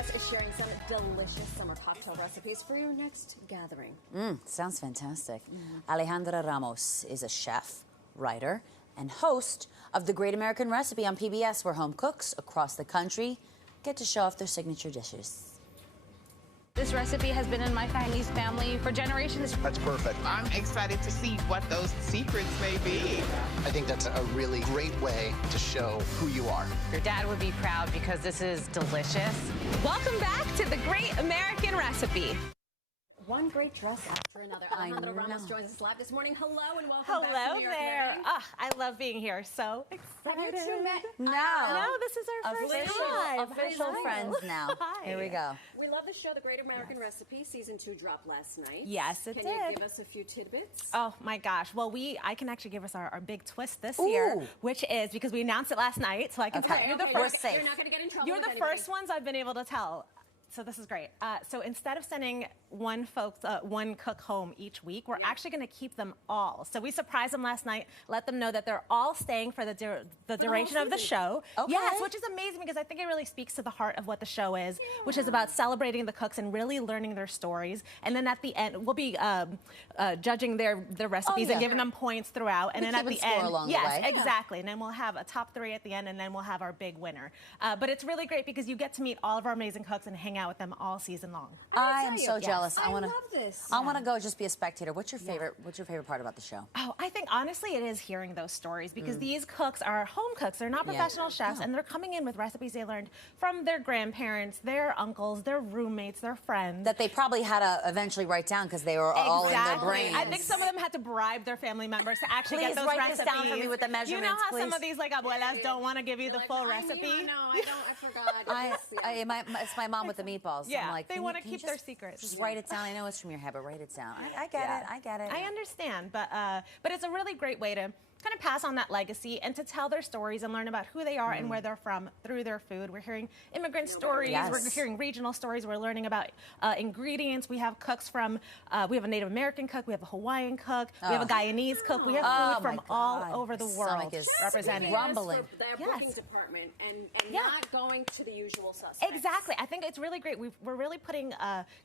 PBS is sharing some delicious summer cocktail recipes for your next gathering. Sounds fantastic. Alejandra Ramos is a chef, writer, and host of The Great American Recipe on PBS, where home cooks across the country get to show off their signature dishes. This recipe has been in my family's family for generations. That's perfect. I'm excited to see what those secrets may be. I think that's a really great way to show who you are. Your dad would be proud because this is delicious. Welcome back to The Great American Recipe. One great dress after another. Alejandra Ramos joins us live this morning. Hello and welcome back to Hello New York there. Mary. I love being here. So excited. Have you two met? No, this is our first time. Official friends now. Hi. Here we go. We love the show, The Great American Recipe. Season 2 dropped last night. Yes, it Can did. you give us a few tidbits? Oh my gosh. Well, I can actually give us our big twist this year, which is because we announced it last night, so I can tell you the We're first. safe. You're not going to get in trouble. You're with the anybody. first ones I've been able to tell. So this is great. So instead of sending one cook home each week, we're actually going to keep them all. So we surprised them last night, let them know that they're all staying for the duration of the show. Okay. Yes, which is amazing because I think it really speaks to the heart of what the show is, which is about celebrating the cooks and really learning their stories. And then at the end, we'll be judging their recipes and giving them points throughout. And then at the end, along the way. exactly. And then we'll have a top 3 at the end, and then we'll have our big winner. But it's really great because you get to meet all of our amazing cooks and hang out with them all season long. I am so jealous. I love this. I want to go just be a spectator. What's your favorite? What's your favorite part about the show? Oh, I think honestly it is hearing those stories because these cooks are home cooks. They're not professional chefs, and they're coming in with recipes they learned from their grandparents, their uncles, their roommates, their friends. That they probably had to eventually write down because they were all in their brains. I think some of them had to bribe their family members to actually get those write recipes. this down for me with the measurements, You know how some please. of these like abuelas don't want to give you the full recipe? I know. I forgot. It's my mom with the meatballs. Yeah, I'm like, they can want to can you keep their just- secrets. Just write it down. I know it's from your head, but write it down. I get it. I get it. I understand, but it's a really great way to kind of pass on that legacy and to tell their stories and learn about who they are and where they're from through their food. We're hearing immigrant stories, we're hearing regional stories, we're learning about ingredients. We have cooks from, we have a Native American cook, we have a Hawaiian cook, we have a Guyanese cook, we have food from all over the world Stomach is represented. rumbling. The booking department and not going to the usual suspects. Exactly. I think it's really great. We're really putting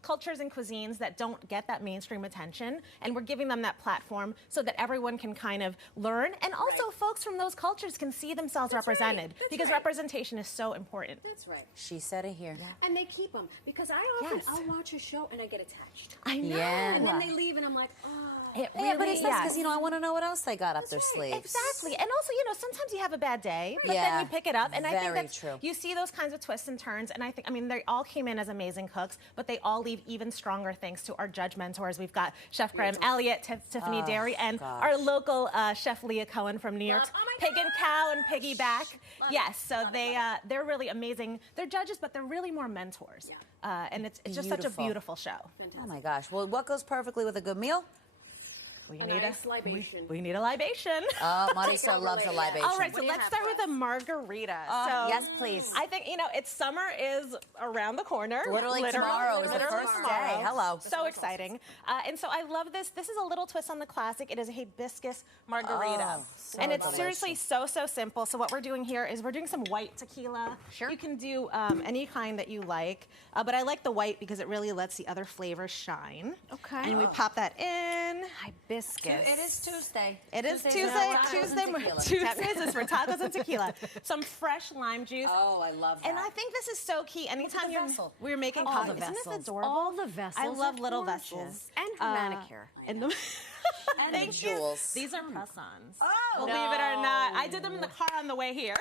cultures and cuisines that don't get that mainstream attention, and we're giving them that platform so that everyone can kind of learn, and also folks from those cultures can see themselves represented because representation is so important. That's right. She said it here. And they keep them because I'll watch a show and I get attached. I know. Yeah. And then they leave and I'm like, oh. It Yeah, but really it's nice because is. I want to know what else they got up their sleeves. Exactly. And also, sometimes you have a bad day, but then Yeah, you pick it up. And I think very that's true. You see those kinds of twists and turns. And I mean, they all came in as amazing cooks, but they all leave even stronger thanks to our judge mentors. We've got Chef Graham Elliott, Tiffany Derry, and our local Chef Leah Cohen from New York's Pig and Cow and Piggyback. Yes, so they're really amazing. They're judges, but they're really more mentors. And it's just such a beautiful show. Oh my gosh. Well, what goes perfectly with a good meal? We A need nice libation. We need a libation. Oh, Marisol loves a libation. All right, so let's start with a margarita. Yes, please. I think, it's summer is around the corner. Literally tomorrow is the Literally first tomorrow. day. Hello. So exciting. And so I love this. This is a little twist on the classic. It is a hibiscus margarita. So and it's delicious. seriously so simple. So what we're doing here is we're doing some white tequila. Sure. You can do any kind that you like. But I like the white because it really lets the other flavors shine. Okay. And we pop that in. Hibiscus. It is Tuesday. It is Tuesdays is for tacos and tequila. Some fresh lime juice. Oh, I love that. And I think this is so key. Anytime we're making All the cocktails, isn't vessels. this adorable? All the vessels. I love are little gorgeous. vessels. And her manicure. And the And the jewels. These are press-ons. Oh, Believe it or not, I did them in the car on the way here.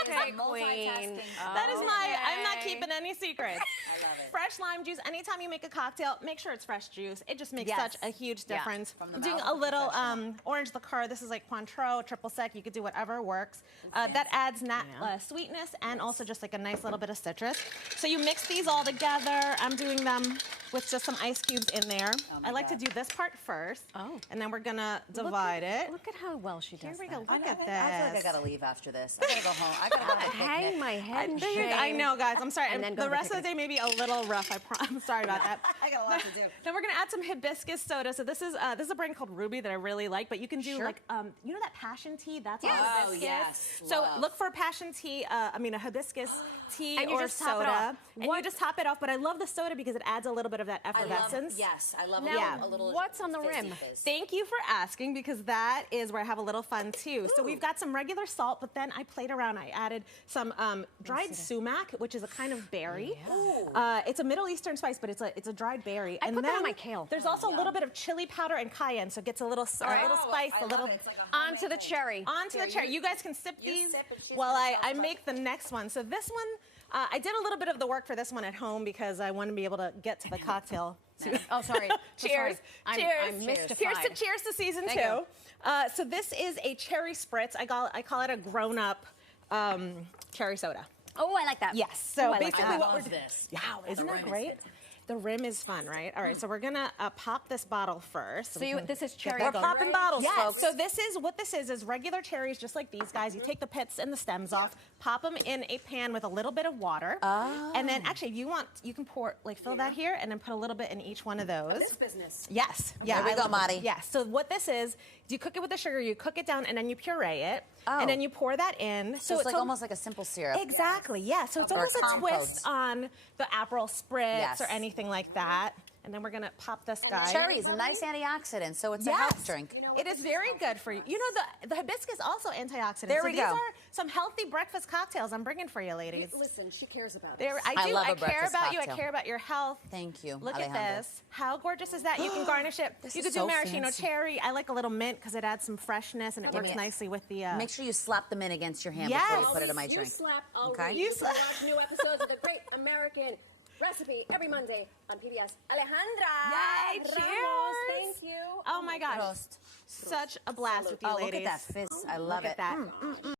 Okay, queen. That is I'm not keeping any secrets. I love it. Fresh lime juice. Anytime you make a cocktail, make sure it's fresh juice. It just makes such a huge difference. From the I'm doing mouth a of little orange liqueur. This is like Cointreau, triple sec. You could do whatever works. That adds sweetness and also just like a nice little bit of citrus. So you mix these all together. I'm doing them with just some ice cubes in there. I like to do this part first. Oh. And then we're gonna divide it. Look at how well she does Here we go. that. Look at this. I feel like I gotta leave after this. I gotta go home. I gotta go to a Hang picnic. my head and I know, guys. I'm sorry. And then go the to rest of the day may be a little rough. I'm sorry about that. I got a lot to do. Then we're gonna add some hibiscus soda. So this is a brand called Ruby that I really like, but you can do like you know that passion tea? That's all hibiscus. Oh, yes. So Love. look for passion tea. I mean a hibiscus tea And you or just top it soda, off. and you just top it off. But I love the soda because it adds a little bit of that effervescence. I love Now, a little what's on the rim? fizz. Thank you for asking, because that is where I have a little fun too. So we've got some regular salt, but then I played around. I added some dried sumac, which is a kind of berry. It's a Middle Eastern spice, but it's a dried berry. I put that on my kale. There's also a little bit of chili powder and cayenne, so it gets a little spice, I a love little. it. It's like a Onto the cherry. Onto the cherry. You guys can sip these sip and she's while gonna I talk make the next one. So this one, I did a little bit of the work for this one at home because I want to be able to get to the cocktail. Oh, sorry. Cheers. I'm Cheers. mystified. Cheers to season Thank 2. you. So this is a cherry spritz. I call it a grown-up cherry soda. Oh, I like that. Yes. So Oh, I like basically that. what we're this. Yeah, isn't that great? The rim is fun, right? All right, so we're gonna pop this bottle first. So this is cherry. We're popping bottles, Yes. folks. So what this is regular cherries, just like these guys. You take the pits and the stems off, pop them in a pan with a little bit of water, and then actually, if you want, you can pour fill that here, and then put a little bit in each one of those. This business. Yes. Yeah. There we I go, love Mari. it. Yes. So what this is you cook it with the sugar, you cook it down, and then you puree it, and then you pour that in. So it's like almost like a simple syrup. Exactly. Yeah. So it's Or almost a compote. twist on the Aperol Spritz Yes. or anything like that. And then we're gonna pop this guy. Cherry's a nice antioxidant, so it's a health drink. It is very good for you. You know, the hibiscus also antioxidant. There so we these go. are some healthy breakfast cocktails I'm bringing for you, ladies. Listen, she cares about us. There, I I do. love a I care breakfast about you. I cocktail. care about your health. Thank you, Look Alejandra. at this. How gorgeous is that? You can garnish it. This You is could do so maraschino fancy. cherry. I like a little mint because it adds some freshness and it works me a- nicely with the. Make sure you slap the mint against your hand Yes. before you put it in my You drink. slap, I'll Okay. read. You You can slap. watch new episodes of The Great American Recipe every Monday on PBS. Alejandra Yay, Ramos, cheers. thank you. Oh my gosh. Prost. Such a blast with you, Oh, ladies. look at that fizz. I love Look it. at that.